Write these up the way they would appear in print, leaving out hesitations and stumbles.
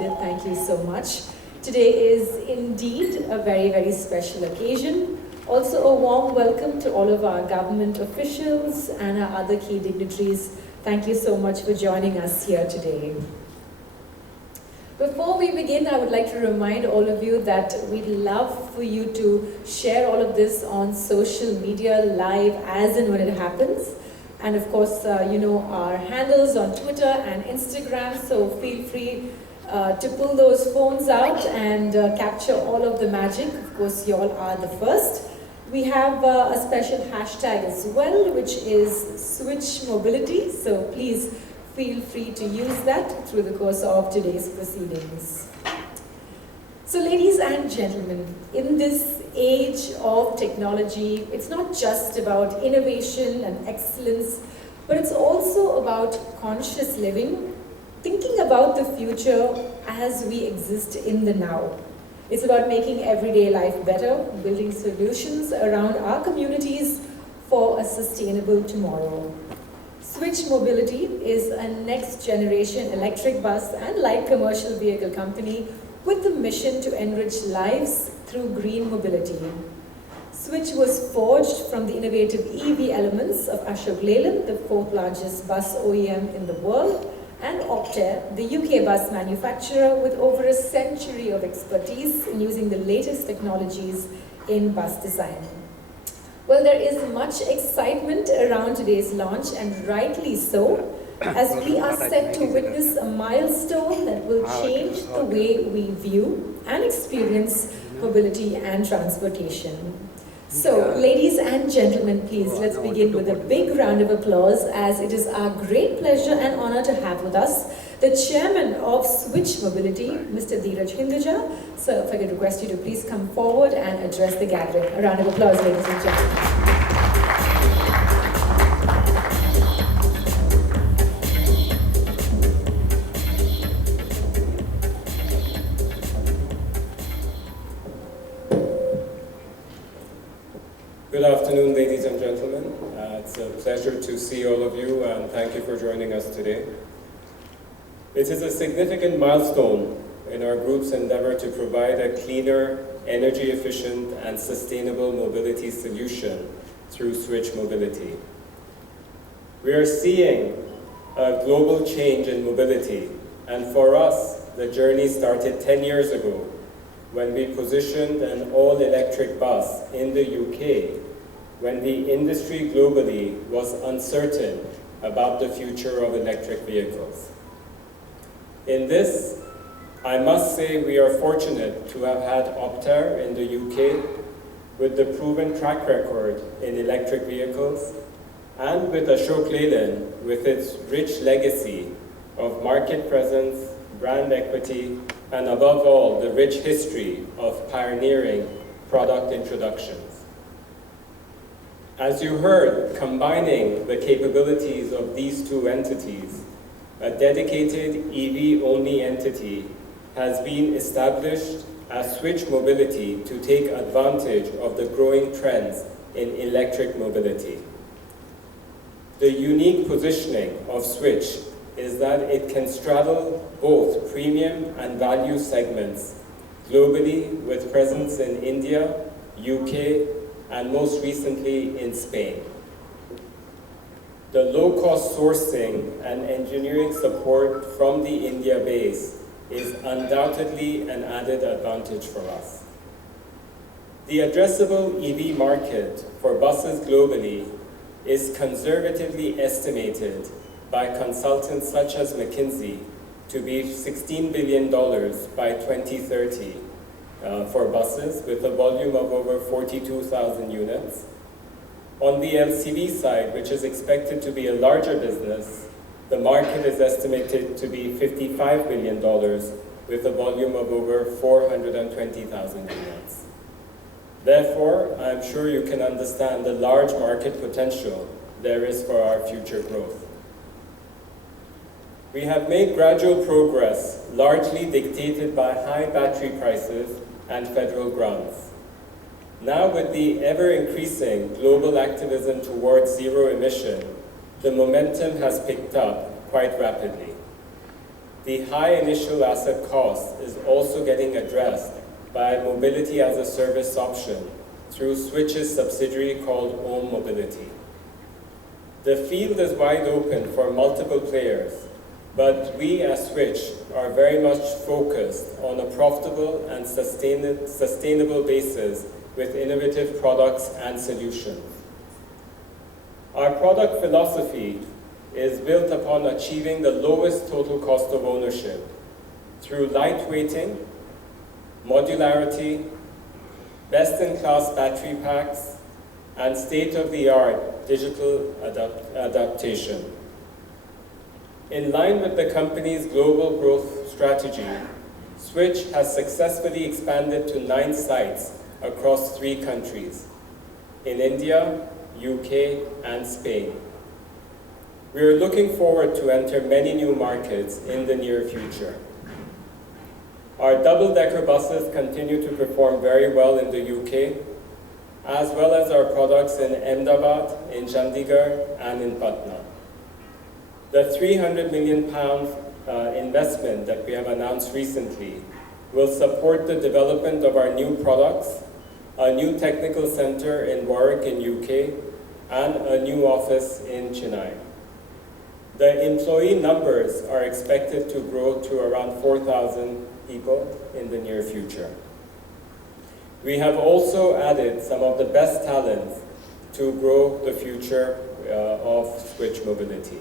delighted. Thank you so much. Today is indeed a very, very special occasion. Also a warm welcome to all of our government officials and our other key dignitaries. Thank you so much for joining us here today. Before we begin, I would like to remind all of you that we'd love for you to share all of this on social media live as and when it happens. And of course, you know our handles on Twitter and Instagram, so feel free to pull those phones out and capture all of the magic. Of course, you all are the first. We have a special hashtag as well, which is Switch Mobility, so please feel free to use that through the course of today's proceedings. So ladies and gentlemen, in this age of technology, it's not just about innovation and excellence, but it's also about conscious living, thinking about the future as we exist in the now. It's about making everyday life better, building solutions around our communities for a sustainable tomorrow. Switch Mobility is a next-generation electric bus and light commercial vehicle company with the mission to enrich lives through green mobility. Switch was forged from the innovative EV elements of Ashok Leyland, the fourth largest bus OEM in the world, and Optare, the UK bus manufacturer with over a century of expertise in using the latest technologies in bus design. Well, there is much excitement around today's launch, and rightly so, as we are set to witness a milestone that will change the way we view and experience mobility and transportation. So, ladies and gentlemen, please, let's begin with a big round of applause, as it is our great pleasure and honor to have with us the chairman of Switch Mobility, Mr. Dheeraj Hinduja. So, if I could request you to please come forward and address the gathering. A round of applause, ladies and gentlemen. Good afternoon, ladies and gentlemen. It's a pleasure to see all of you, and thank you for joining us today. It is a significant milestone in our group's endeavor to provide a cleaner, energy-efficient, and sustainable mobility solution through Switch Mobility. We are seeing a global change in mobility, and for us, the journey started 10 years ago when we positioned an all-electric bus in the UK, when the industry globally was uncertain about the future of electric vehicles. In this, I must say we are fortunate to have had Optare in the UK with the proven track record in electric vehicles, and with Ashok Leyland with its rich legacy of market presence, brand equity, and above all, the rich history of pioneering product introductions. As you heard, combining the capabilities of these two entities, a dedicated EV-only entity has been established as Switch Mobility to take advantage of the growing trends in electric mobility. The unique positioning of Switch is that it can straddle both premium and value segments globally, with presence in India, UK, and most recently in Spain. The low-cost sourcing and engineering support from the India base is undoubtedly an added advantage for us. The addressable EV market for buses globally is conservatively estimated by consultants such as McKinsey to be $16 billion by 2030 for buses, with a volume of over 42,000 units. On the LCV side, which is expected to be a larger business, the market is estimated to be $55 billion with a volume of over 420,000 units. Therefore, I'm sure you can understand the large market potential there is for our future growth. We have made gradual progress, largely dictated by high battery prices and federal grants. Now, with the ever-increasing global activism towards zero emission, the momentum has picked up quite rapidly. the high initial asset cost is also getting addressed by a mobility as a service option through Switch's subsidiary called Om Mobility. The field is wide open for multiple players, but we as Switch are very much focused on a profitable and sustainable basis with innovative products and solutions. Our product philosophy is built upon achieving the lowest total cost of ownership through lightweighting, modularity, best-in-class battery packs, and state-of-the-art digital adaptation. In line with the company's global growth strategy, Switch has successfully expanded to 9 sites across 3 countries, in India, UK, and Spain. We are looking forward to enter many new markets in the near future. Our double-decker buses continue to perform very well in the UK, as well as our products in Ahmedabad, in Chandigarh, and in Patna. The £300 million investment that we have announced recently will support the development of our new products, a new technical center in Warwick in UK, and a new office in Chennai. The employee numbers are expected to grow to around 4,000 people in the near future. We have also added some of the best talents to grow the future of Switch Mobility.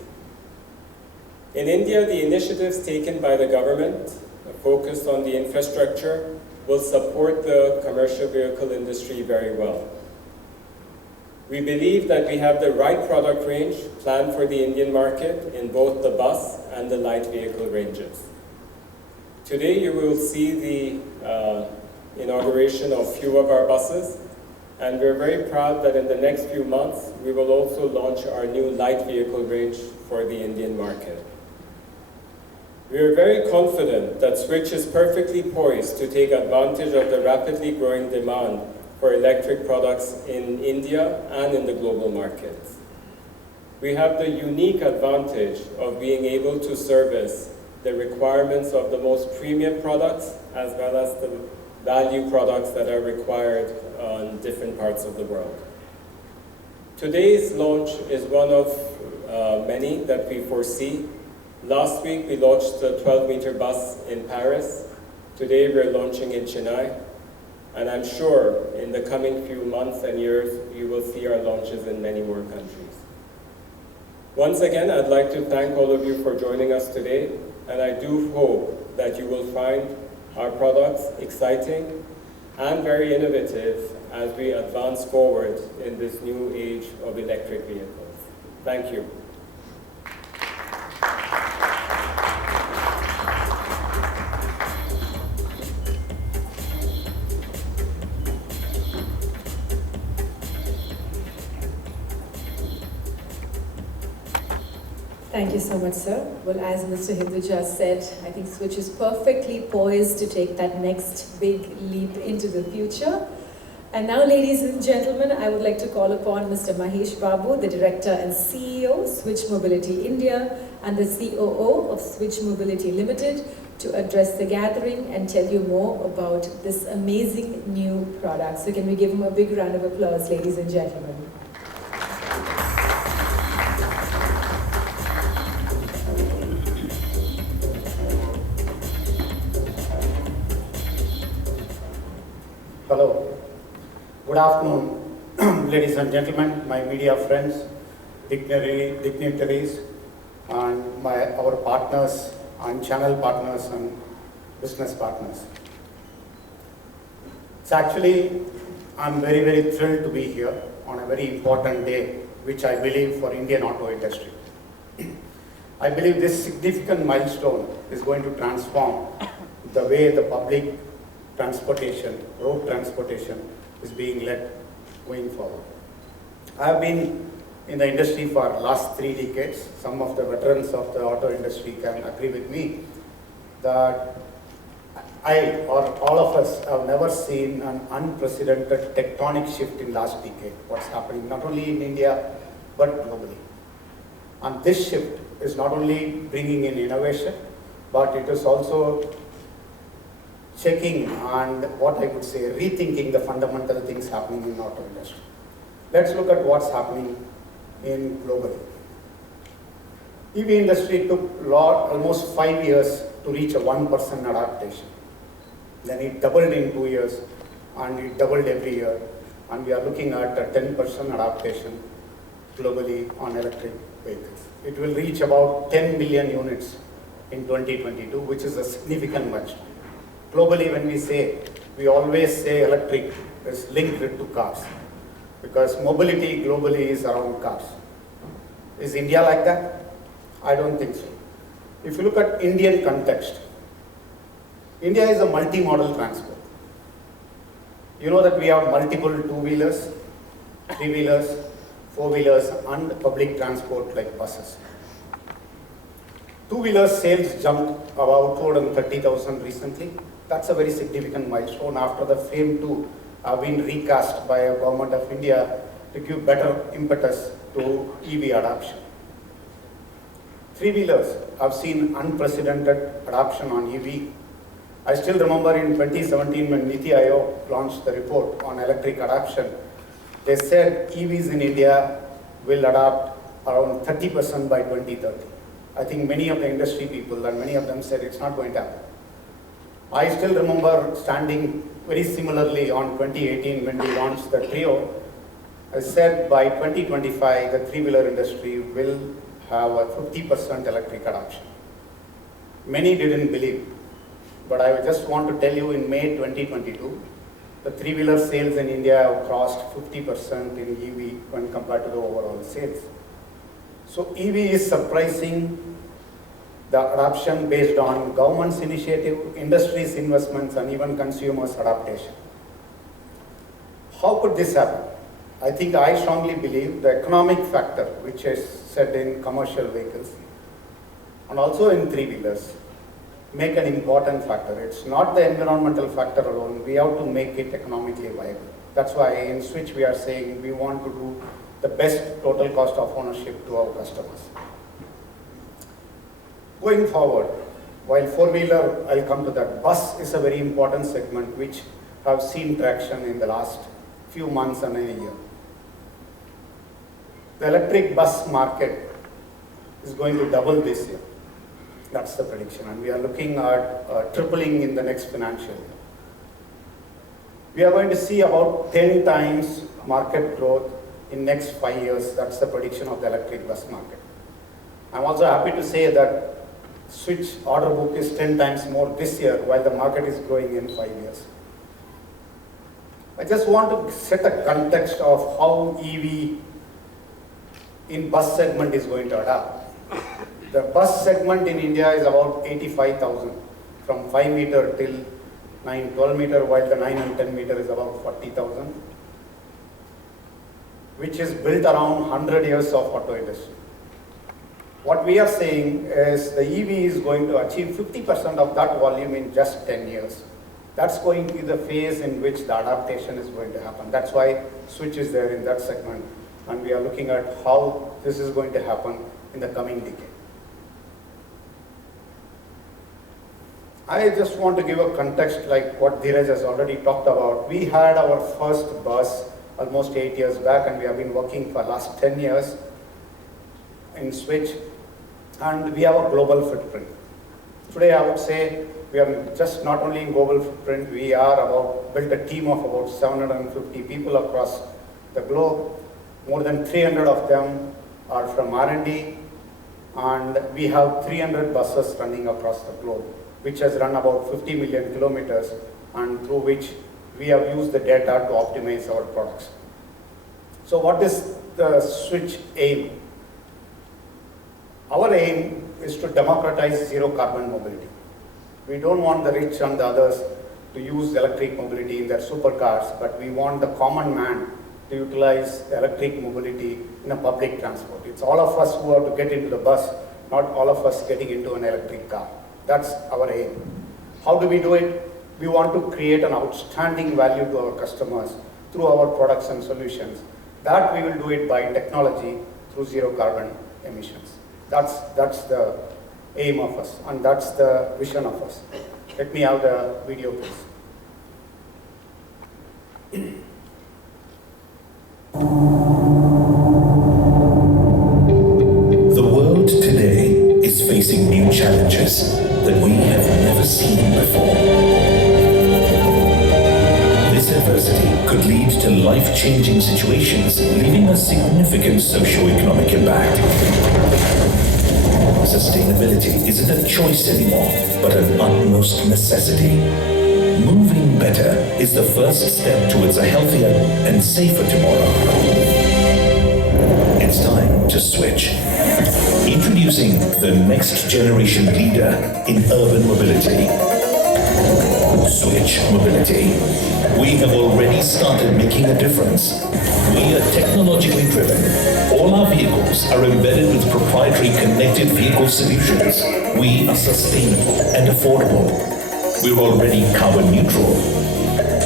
In India, the initiatives taken by the government focused on the infrastructure will support the commercial vehicle industry very well. We believe that we have the right product range planned for the Indian market in both the bus and the light vehicle ranges. Today you will see the inauguration of few of our buses, and we're very proud that in the next few months we will also launch our new light vehicle range for the Indian market. We are very confident that Switch is perfectly poised to take advantage of the rapidly growing demand for electric products in India and in the global markets. We have the unique advantage of being able to service the requirements of the most premium products as well as the value products that are required on different parts of the world. Today's launch is one of many that we foresee. Last week we launched the 12-meter bus in Paris. Today we're launching in Chennai. And I'm sure in the coming few months and years, you will see our launches in many more countries. Once again, I'd like to thank all of you for joining us today, and I do hope that you will find our products exciting and very innovative as we advance forward in this new age of electric vehicles. Thank you. Thank you so much, sir. Well, as Mr. Hinduja said, I think Switch is perfectly poised to take that next big leap into the future. And now, ladies and gentlemen, I would like to call upon Mr. Mahesh Babu, the Director and CEO, Switch Mobility India, and the COO of Switch Mobility Limited, to address the gathering and tell you more about this amazing new product. So can we give him a big round of applause, ladies and gentlemen? Hello. Good afternoon, ladies and gentlemen, my media friends, dignitaries, and our partners, and channel partners, and business partners. It's actually, I'm very, very thrilled to be here on a very important day, which I believe for Indian auto industry. I believe this significant milestone is going to transform the way the public transportation, road transportation is being led going forward. I have been in the industry for the last 3 decades. Some of the veterans of the auto industry can agree with me that I or all of us have never seen an unprecedented tectonic shift in last decade. What's happening not only in India but globally. And this shift is not only bringing in innovation, but it is also checking and what I would say, rethinking the fundamental things happening in auto industry. Let's look at what's happening in globally. EV industry took almost 5 years to reach a 1% adaptation. Then it doubled in 2 years, and it doubled every year. And we are looking at a 10% adaptation globally on electric vehicles. It will reach about 10 million units in 2022, which is a significant milestone. Globally, when we always say electric is linked to cars, because mobility globally is around cars. Is India like that? I don't think so. If you look at Indian context, India is a multi-modal transport. You know that we have multiple two-wheelers, three-wheelers, four-wheelers, and public transport like buses. Two-wheeler sales jumped about 230,000 recently. That's a very significant milestone after the FAME 2 have been recast by a government of India to give better impetus to EV adoption. Three-wheelers have seen unprecedented adoption on EV. I still remember in 2017 when Niti Aayog launched the report on electric adoption, they said EVs in India will adopt around 30% by 2030. I think many of the industry people and many of them said it's not going to happen. I still remember standing very similarly on 2018 when we launched the Trio. I said by 2025 the three-wheeler industry will have a 50% electric adoption. Many didn't believe, but I just want to tell you in May 2022, the three-wheeler sales in India have crossed 50% in EV when compared to the overall sales. So EV is surprising the adoption based on government's initiative, industry's investments, and even consumers' adaptation. How could this happen? I think I strongly believe the economic factor, which is set in commercial vehicles and also in three-wheelers, make an important factor. It's not the environmental factor alone. We have to make it economically viable. That's why in Switch we are saying we want to do the best total cost of ownership to our customers. Going forward, while four-wheeler, I'll come to that, bus is a very important segment which have seen traction in the last few months and a year. The electric bus market is going to double this year. That's the prediction, and we are looking at tripling in the next financial year. We are going to see about 10 times market growth in next 5 years. That's the prediction of the electric bus market. I'm also happy to say that Switch order book is 10 times more this year while the market is growing in 5 years. I just want to set a context of how EV in bus segment is going to adapt. The bus segment in India is about 85,000 from 5 meter till 12 meter, while the 9 and 10 meter is about 40,000, which is built around 100 years of auto industry. What we are saying is the EV is going to achieve 50% of that volume in just 10 years. That's going to be the phase in which the adaptation is going to happen. That's why Switch is there in that segment, and we are looking at how this is going to happen in the coming decade. I just want to give a context like what Dheeraj has already talked about. We had our first bus almost 8 years back, and we have been working for the last 10 years in Switch, and we have a global footprint. Today I would say we are just not only in global footprint, we are built a team of about 750 people across the globe. More than 300 of them are from R&D, and we have 300 buses running across the globe, which has run about 50 million kilometers, and through which we have used the data to optimize our products. So what is the Switch aim? Our aim is to democratize zero carbon mobility. We don't want the rich and the others to use electric mobility in their supercars, but we want the common man to utilize electric mobility in a public transport. It's all of us who have to get into the bus, not all of us getting into an electric car. That's our aim. How do we do it? We want to create an outstanding value to our customers through our products and solutions. That we will do it by technology through zero carbon emissions. That's the aim of us, and that's the vision of us. Let me have the video, please. The world today is facing new challenges that we have never seen before. This adversity could lead to life-changing situations, leaving a significant socio-economic impact. Sustainability isn't a choice anymore, but an utmost necessity. Moving better is the first step towards a healthier and safer tomorrow. It's time to switch. Introducing the next generation leader in urban mobility. Switch Mobility. We have already started making a difference. We are technologically driven. All our vehicles are embedded with proprietary connected vehicle solutions. We are sustainable and affordable. We're already carbon neutral.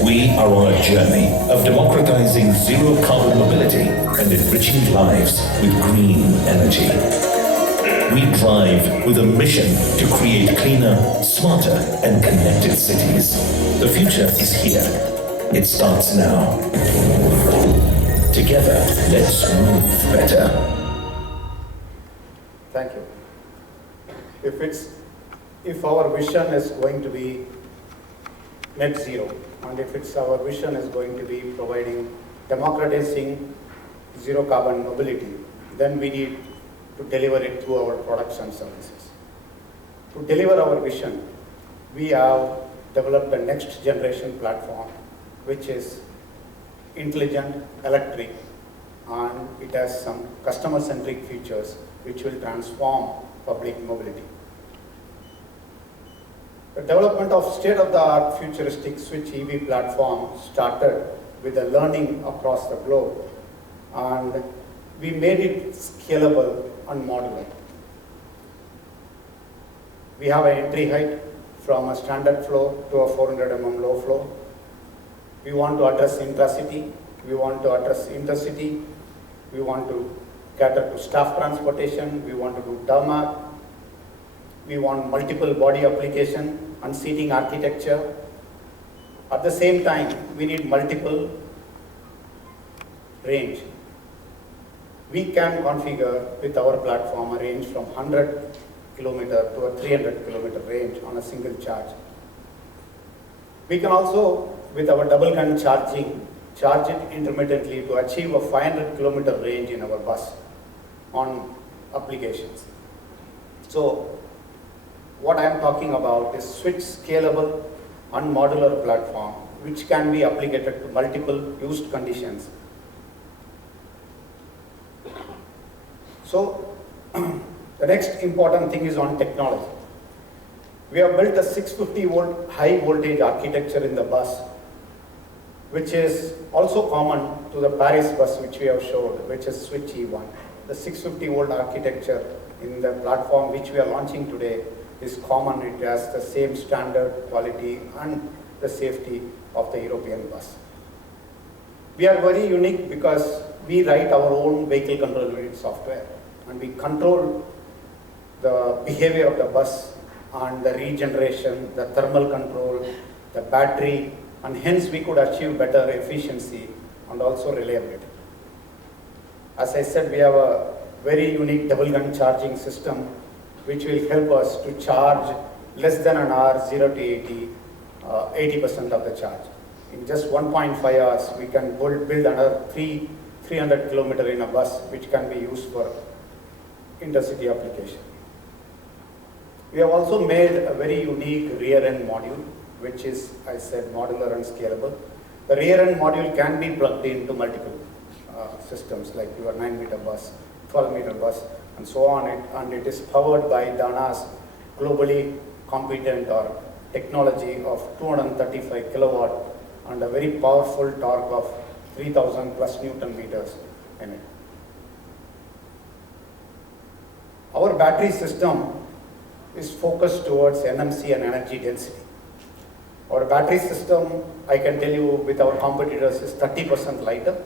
We are on a journey of democratizing zero carbon mobility and enriching lives with green energy. We drive with a mission to create cleaner, smarter, and connected cities. The future is here. It starts now. Together, let's move better. Thank you. If our vision is going to be net zero, and if our vision is going to be providing, democratizing zero carbon mobility, then we need to deliver it through our products and services. To deliver our vision, we have developed a next generation platform, which is intelligent, electric, and it has some customer-centric features which will transform public mobility. The development of state-of-the-art futuristic switch EV platform started with the learning across the globe, and we made it scalable and modular. We have an entry height from a standard floor to a 400 mm low floor. We want to address intracity, we want to address intercity, we want to cater to staff transportation, we want to do tarmac, we want multiple body application and seating architecture. At the same time, we need multiple range. We can configure with our platform a range from 100 kilometer to a 300 kilometer range on a single charge. We can also, with our double gun charging, charge it intermittently to achieve a 500 kilometer range in our bus on applications. So, what I am talking about is switch scalable and modular platform which can be applied to multiple used conditions. So, the next important thing is on technology. We have built a 650 volt high voltage architecture in the bus, which is also common to the Paris bus which we have showed, which is switch E1. The 650 volt architecture in the platform which we are launching today is common. It has the same standard, quality, and the safety of the European bus. We are very unique because we write our own vehicle control unit software, and we control the behavior of the bus and the regeneration, the thermal control, the battery, and hence we could achieve better efficiency and also reliability. As I said, we have a very unique double gun charging system which will help us to charge less than an hour, 0 to 80, 80% of the charge. In just 1.5 hours, we can build another 300 kilometer in a bus which can be used for intercity application. We have also made a very unique rear end module, which is, I said, modular and scalable. The rear end module can be plugged into multiple systems like your 9-meter bus, 12-meter bus, and so on. And it is powered by Dana's globally competent or technology of 235 kilowatt and a very powerful torque of 3000 plus Newton meters in it. Our battery system is focused towards NMC and energy density. Our battery system, I can tell you, with our competitors is 30% lighter.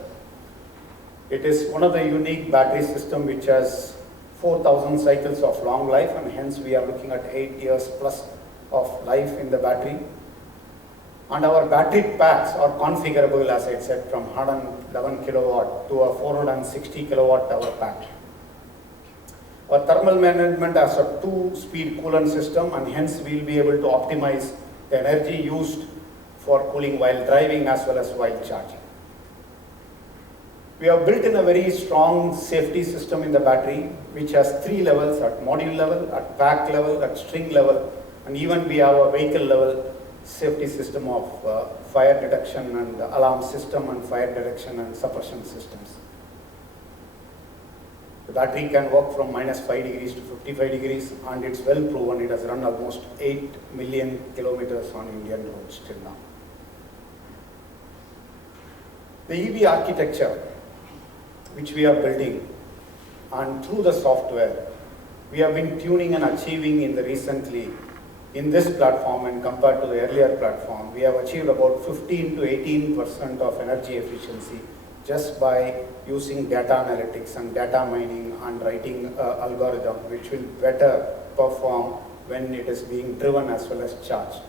It is one of the unique battery system which has 4,000 cycles of long life, and hence we are looking at 8 years plus of life in the battery. And our battery packs are configurable, as I said, from 111 kilowatt to a 460 kilowatt hour pack. Our thermal management has a 2-speed coolant system, and hence we will be able to optimize the energy used for cooling while driving as well as while charging. We have built in a very strong safety system in the battery, which has 3 levels: at module level, at pack level, at string level, and even we have a vehicle level safety system of fire detection and alarm system and fire detection and suppression systems. The battery can work from -5 degrees to 55 degrees, and it's well proven. It has run almost 8 million kilometers on Indian roads till now. The EV architecture which we are building, and through the software, we have been tuning and achieving in this platform, and compared to the earlier platform, we have achieved about 15 to 18% of energy efficiency just by using data analytics and data mining and writing algorithm which will better perform when it is being driven as well as charged.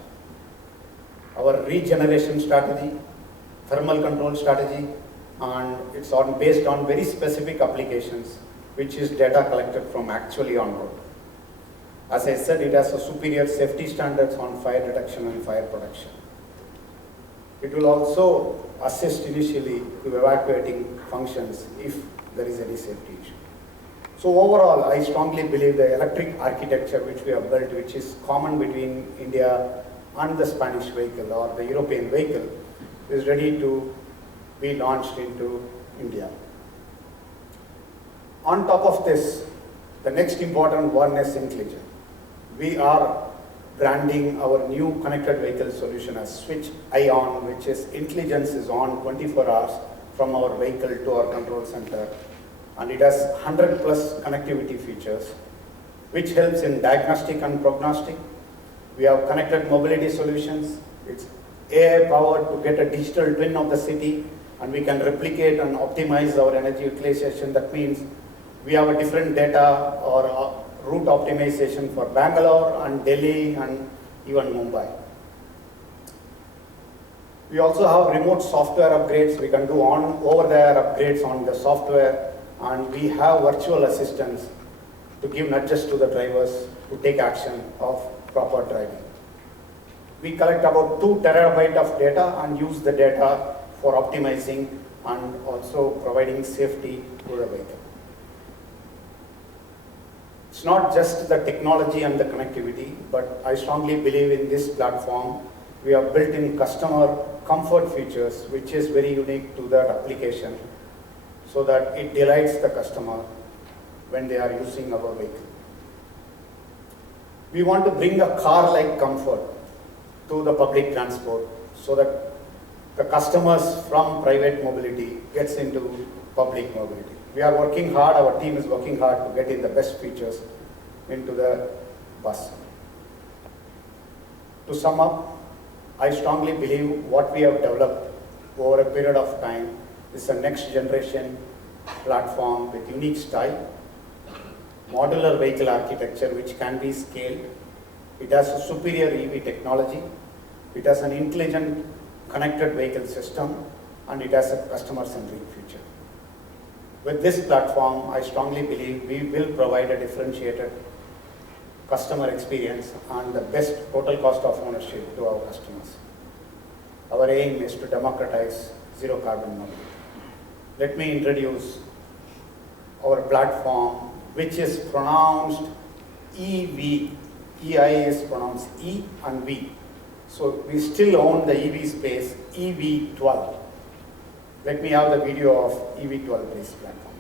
Our regeneration strategy, thermal control strategy, and it's based on very specific applications, which is data collected from actually on road. As I said, it has a superior safety standards on fire detection and fire protection. It will also assist initially to evacuating functions if there is any safety issue. So overall, I strongly believe the electric architecture which we have built, which is common between India and the Spanish vehicle or the European vehicle, is ready to be launched into India. On top of this, the next important one is intelligence. We are branding our new connected vehicle solution as Switch ION, which is intelligence is on 24 hours from our vehicle to our control center, and it has 100 plus connectivity features, which helps in diagnostic and prognostic. We have connected mobility solutions. It's AI powered to get a digital twin of the city, and we can replicate and optimize our energy utilization. That means we have a different data or route optimization for Bangalore and Delhi and even Mumbai. We also have remote software upgrades. We can do over-the-air upgrades on the software, and we have virtual assistants to give nudges to the drivers to take action of proper driving. We collect about 2 terabytes of data and use the data for optimizing and also providing safety to the vehicle. It's not just the technology and the connectivity, but I strongly believe in this platform. We have built in customer comfort features, which is very unique to that application, so that it delights the customer when they are using our vehicle. We want to bring a car-like comfort to the public transport so that the customers from private mobility gets into public mobility. We are working hard, our team is working hard to get in the best features into the bus. To sum up, I strongly believe what we have developed over a period of time is a next generation platform with unique style, modular vehicle architecture which can be scaled. It has a superior EV technology. It has an intelligent connected vehicle system, and it has a customer-centric future. With this platform, I strongly believe we will provide a differentiated customer experience and the best total cost of ownership to our customers. Our aim is to democratize zero carbon mobility. Let me introduce our platform, which is pronounced EV. EI is pronounced E and V. So we still own the EV space, EV12. Let me have the video of EV12 based platform.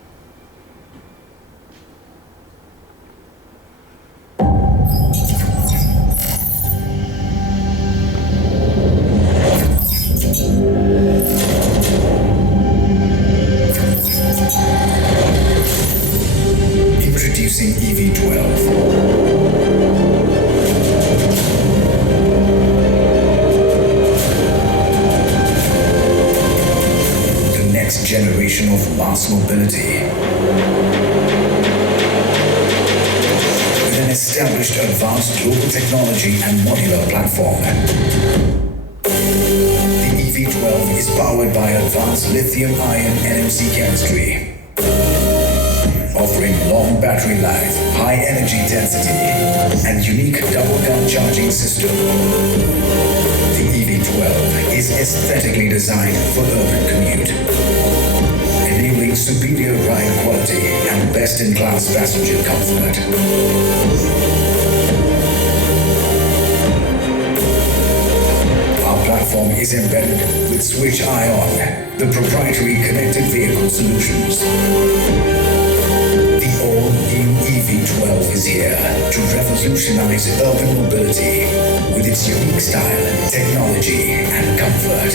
Introducing EV12. Next generation of mass mobility. established advanced global technology and modular platform. The EV12 is powered by advanced lithium-ion NMC chemistry, offering long battery life, high energy density, and unique double-gun charging system. The EV12 is aesthetically designed for urban commute, enabling superior ride quality and best-in-class passenger comfort. Our platform is embedded with Switch Ion, the proprietary connected vehicle solutions. The all-new EV12 is here to revolutionize urban mobility with its unique style, technology, and comfort,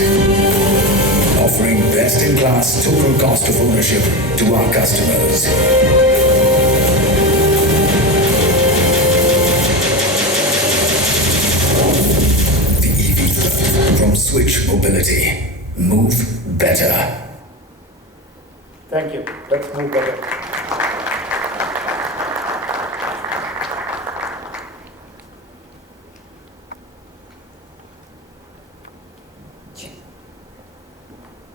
offering best-in-class total cost of ownership to our customers. The EV from Switch Mobility. Move better. Thank you. Let's move better.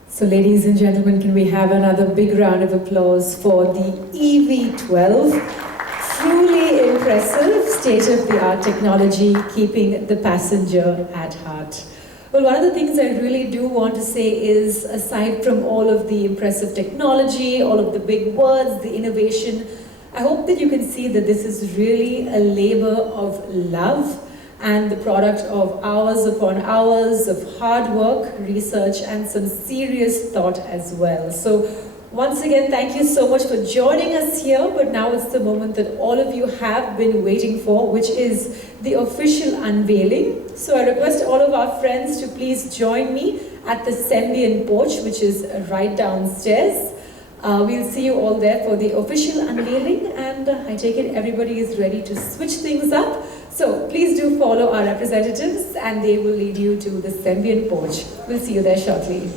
So ladies and gentlemen, can we have another big round of applause for the EV12? Truly impressive, state-of-the-art technology, keeping the passenger at heart. Well, one of the things I really do want to say is, aside from all of the impressive technology, all of the big words, the innovation, I hope that you can see that this is really a labor of love and the product of hours upon hours of hard work, research, and some serious thought as well. So once again, thank you so much for joining us here, but now it's the moment that all of you have been waiting for, which is the official unveiling. So I request all of our friends to please join me at the Sembian porch, which is right downstairs. We'll see you all there for the official unveiling, and I take it everybody is ready to switch things up. So please do follow our representatives and they will lead you to the Sembian porch. We'll see you there shortly.